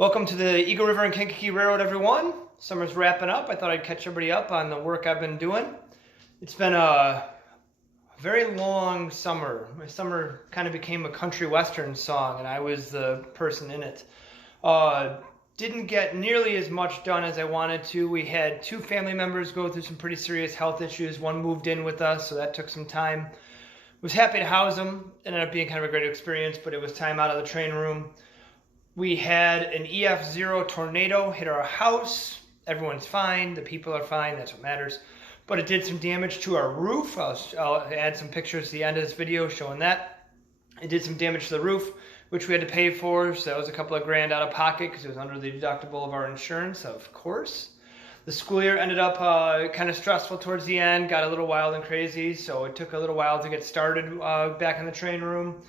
Welcome to the Eagle River and Kankakee Railroad, everyone. Summer's wrapping up. I thought I'd catch everybody up on the work I've been doing. It's been a very long summer. My summer kind of became a country western song, and I was the person in it. Didn't get nearly as much done as I wanted to. We had two family members go through some pretty serious health issues. One moved in with us, so that took some time. Was happy to house them. Ended up being kind of a great experience, but it was time out of the train room. We had an EF0 tornado hit our house. Everyone's fine. The people are fine. That's what matters. But it did some damage to our roof. I'll add some pictures at the end of this video showing that. It did some damage to the roof, which we had to pay for. So that was a couple of grand out of pocket because it was under the deductible of our insurance, of course. The school year ended up kind of stressful towards the end. Got a little wild and crazy. So it took a little while to get started back in the train room.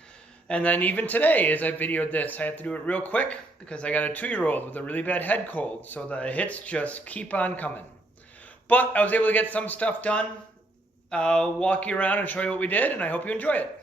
And then even today, as I videoed this, I have to do it real quick because I got a 2-year-old with a really bad head cold. So the hits just keep on coming. But I was able to get some stuff done. I'll walk you around and show you what we did, and I hope you enjoy it.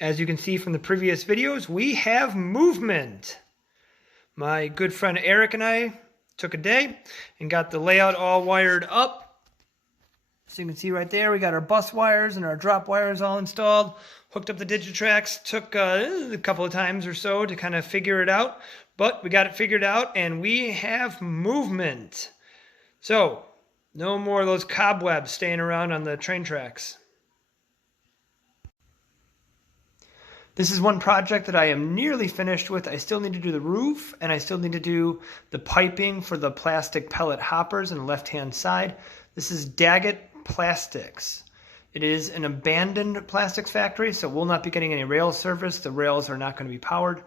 As you can see from the previous videos, we have movement. My good friend Eric and I took a day and got the layout all wired up. So you can see right there, we got our bus wires and our drop wires all installed. Hooked up the Digitrax. Took a couple of times or so to kind of figure it out. But we got it figured out and we have movement. So, no more of those cobwebs staying around on the train tracks. This is one project that I am nearly finished with. I still need to do the roof, and I still need to do the piping for the plastic pellet hoppers on the left-hand side. This is Dagot Plastics. It is an abandoned plastics factory, so we'll not be getting any rail service. The rails are not going to be powered.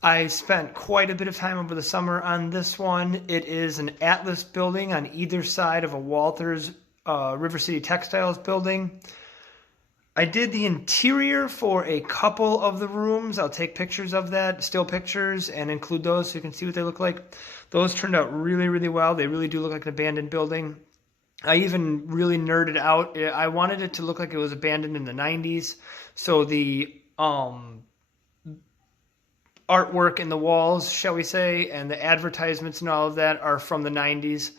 I spent quite a bit of time over the summer on this one. It is an Atlas building on either side of a Walters River City Textiles building. I did the interior for a couple of the rooms. I'll take pictures of that, still pictures, and include those so you can see what they look like. Those turned out really, really well. They really do look like an abandoned building. I even really nerded out. I wanted it to look like it was abandoned in the 90s. So the artwork in the walls, shall we say, and the advertisements and all of that are from the 90s.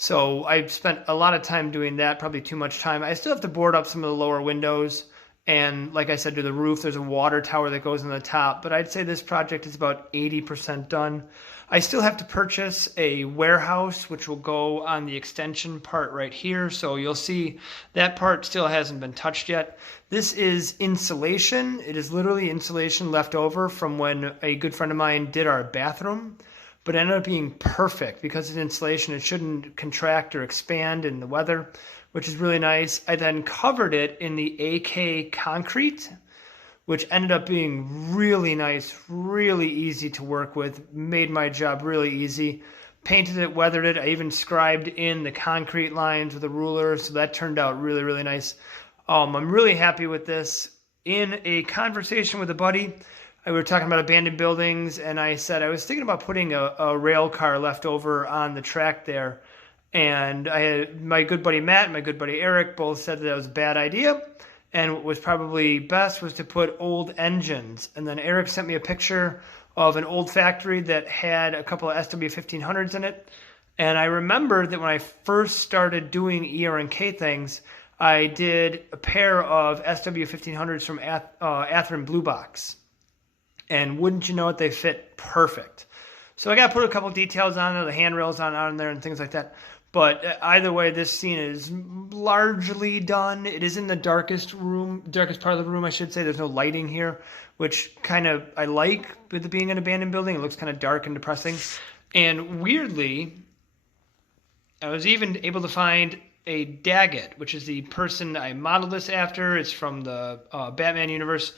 So I spent a lot of time doing that, probably too much time. I still have to board up some of the lower windows. And like I said, to the roof, there's a water tower that goes on the top. But I'd say this project is about 80% done. I still have to purchase a warehouse, which will go on the extension part right here. So you'll see that part still hasn't been touched yet. This is insulation. It is literally insulation left over from when a good friend of mine did our bathroom. But it ended up being perfect because it's insulation. It shouldn't contract or expand in the weather, which is really nice. I then covered it in the ERK concrete, which ended up being really nice, really easy to work with, made my job really easy. Painted it, weathered it. I even scribed in the concrete lines with a ruler, so that turned out really, really nice. I'm really happy with this. In a conversation with a buddy, we were talking about abandoned buildings, and I said I was thinking about putting a rail car left over on the track there. And I had my good buddy Matt and my good buddy Eric both said that was a bad idea. And what was probably best was to put old engines. And then Eric sent me a picture of an old factory that had a couple of SW1500s in it. And I remembered that when I first started doing ERK things, I did a pair of SW1500s from Athearn Blue Box. And wouldn't you know it, they fit perfect. So I got to put a couple details on there, the handrails on there and things like that. But either way, this scene is largely done. It is in the darkest part of the room, I should say. There's no lighting here, which kind of I like with it being an abandoned building. It looks kind of dark and depressing. And weirdly, I was even able to find a Dagot, which is the person I modeled this after. It's from the Batman universe.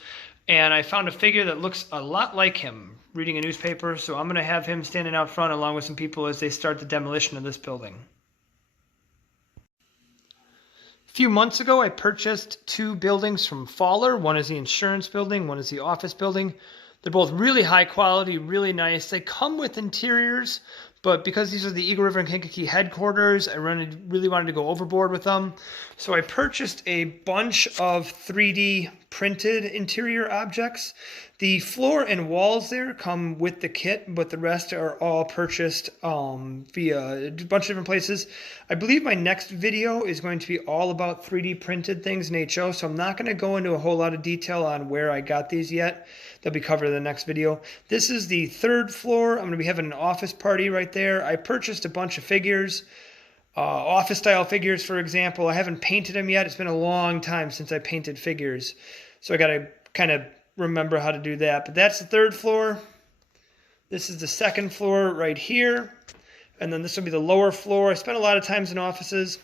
And I found a figure that looks a lot like him reading a newspaper. So I'm going to have him standing out front along with some people as they start the demolition of this building. A few months ago, I purchased 2 buildings from Faller. One is the insurance building, one is the office building. They're both really high quality, really nice. They come with interiors, but because these are the Eagle River and Kankakee headquarters, I really wanted to go overboard with them. So I purchased a bunch of 3D printed interior objects. The floor and walls there come with the kit, but the rest are all purchased via a bunch of different places. I believe my next video is going to be all about 3D printed things in HO, so I'm not going to go into a whole lot of detail on where I got these yet. They'll be covered in the next video. This is the 3rd floor. I'm going to be having an office party right there. I purchased a bunch of figures. Office style figures, for example. I haven't painted them yet. It's been a long time since I painted figures. So I got to kind of remember how to do that. But that's the 3rd floor. This is the 2nd floor right here. And then this will be the lower floor. I spent a lot of times in offices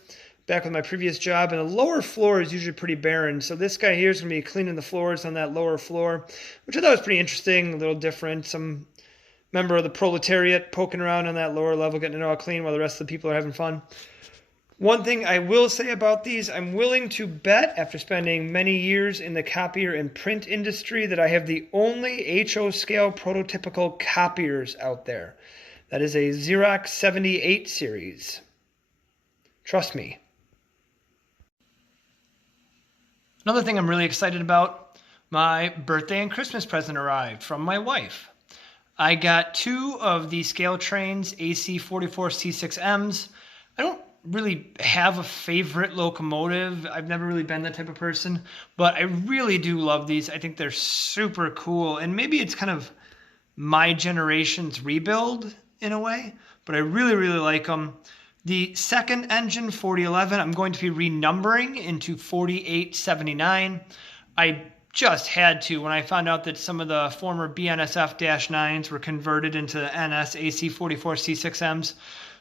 back with my previous job. And the lower floor is usually pretty barren. So this guy here is going to be cleaning the floors on that lower floor, which I thought was pretty interesting, a little different. Some member of the proletariat poking around on that lower level, getting it all clean while the rest of the people are having fun. One thing I will say about these, I'm willing to bet, after spending many years in the copier and print industry, that I have the only HO scale prototypical copiers out there. That is a Xerox 78 series. Trust me. Another thing I'm really excited about, my birthday and Christmas present arrived from my wife. I got 2 of the scale trains, AC44 C6Ms. I don't really have a favorite locomotive. I've never really been that type of person, but I really do love these. I think they're super cool, and maybe it's kind of my generation's rebuild in a way, but I really, really like them. The second engine, 4011, I'm going to be renumbering into 4879. I just had to when I found out that some of the former BNSF-9s were converted into the NS AC44 C6Ms.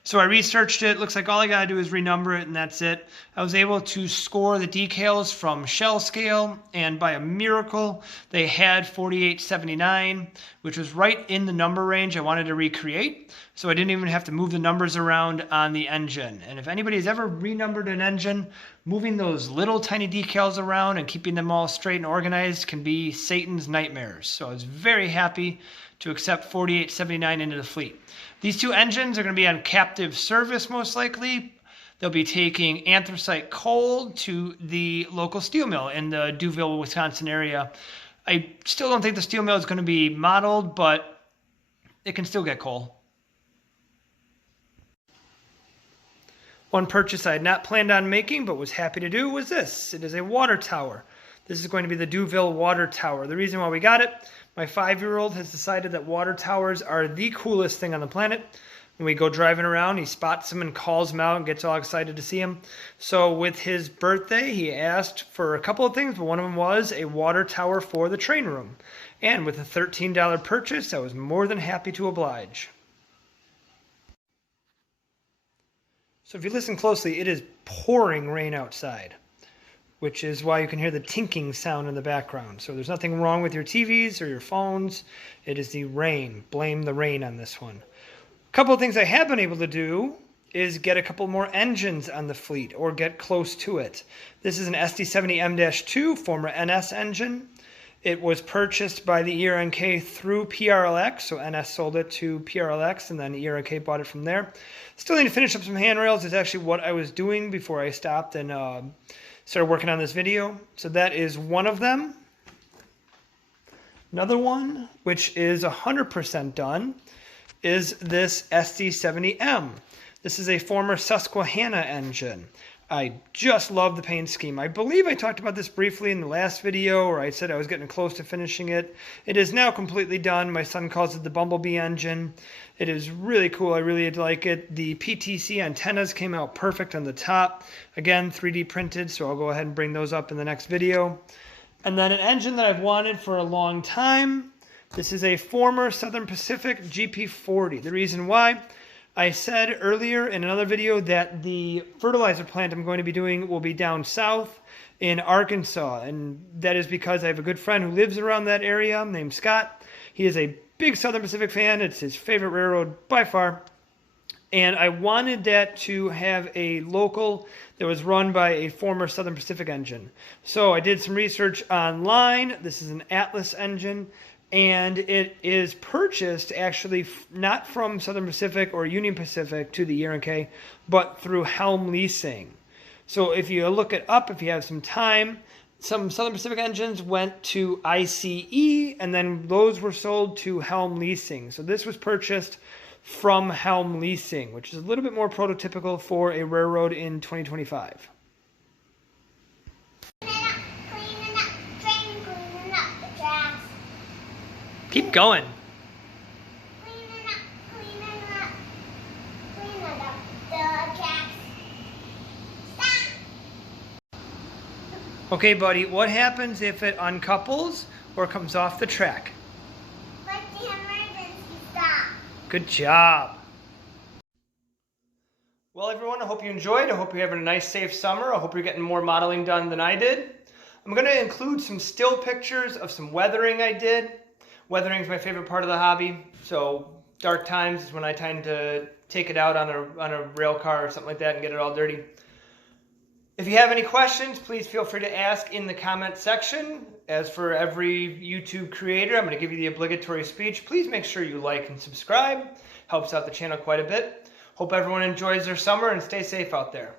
So I researched it. Looks like all I gotta do is renumber it and that's it. I was able to score the decals from Shell Scale, and by a miracle, they had 4879, which was right in the number range I wanted to recreate. So I didn't even have to move the numbers around on the engine. And if anybody's ever renumbered an engine, moving those little tiny decals around and keeping them all straight and organized can be Satan's nightmares. So I was very happy to accept 4879 into the fleet. These two engines are going to be on captive service most likely. They'll be taking anthracite coal to the local steel mill in the Duville, Wisconsin area. I still don't think the steel mill is going to be modeled, but it can still get coal. One purchase I had not planned on making but was happy to do was this. It is a water tower. This is going to be the Duville water tower. The reason why we got it, my 5-year-old has decided that water towers are the coolest thing on the planet. When we go driving around, he spots them and calls them out and gets all excited to see them. So with his birthday, he asked for a couple of things, but one of them was a water tower for the train room. And with a $13 purchase, I was more than happy to oblige. So if you listen closely, it is pouring rain outside, which is why you can hear the tinking sound in the background. So there's nothing wrong with your TVs or your phones. It is the rain. Blame the rain on this one. A couple of things I have been able to do is get a couple more engines on the fleet or get close to it. This is an SD70M-2, former NS engine. It was purchased by the ERK through PRLX, so NS sold it to PRLX, and then ERK bought it from there. Still need to finish up some handrails. It's actually what I was doing before I stopped and started working on this video. So that is one of them. Another one, which is 100% done, is this SD70M. This is a former Susquehanna engine. I just love the paint scheme. I believe I talked about this briefly in the last video, or I said I was getting close to finishing it. It is now completely done. My son calls it the Bumblebee engine. It is really cool. I really like it. The PTC antennas came out perfect on the top. Again, 3D printed, so I'll go ahead and bring those up in the next video. And then an engine that I've wanted for a long time. This is a former Southern Pacific GP40. The reason why, I said earlier in another video that the fertilizer plant I'm going to be doing will be down south in Arkansas. And that is because I have a good friend who lives around that area named Scott. He is a big Southern Pacific fan. It's his favorite railroad by far. And I wanted that to have a local that was run by a former Southern Pacific engine. So I did some research online. This is an Atlas engine. And it is purchased actually not from Southern Pacific or Union Pacific to the ERK, but through Helm Leasing. So if you look it up, if you have some time, some Southern Pacific engines went to ICE, and then those were sold to Helm Leasing. So this was purchased from Helm Leasing, which is a little bit more prototypical for a railroad in 2025. Keep going. Okay, buddy, what happens if it uncouples or comes off the track? Like the emergency stop. Good job. Well, everyone, I hope you enjoyed. I hope you're having a nice, safe summer. I hope you're getting more modeling done than I did. I'm going to include some still pictures of some weathering I did. Weathering is my favorite part of the hobby, so dark times is when I tend to take it out on a rail car or something like that and get it all dirty. If you have any questions, please feel free to ask in the comment section. As for every YouTube creator, I'm going to give you the obligatory speech. Please make sure you like and subscribe. Helps out the channel quite a bit. Hope everyone enjoys their summer and stay safe out there.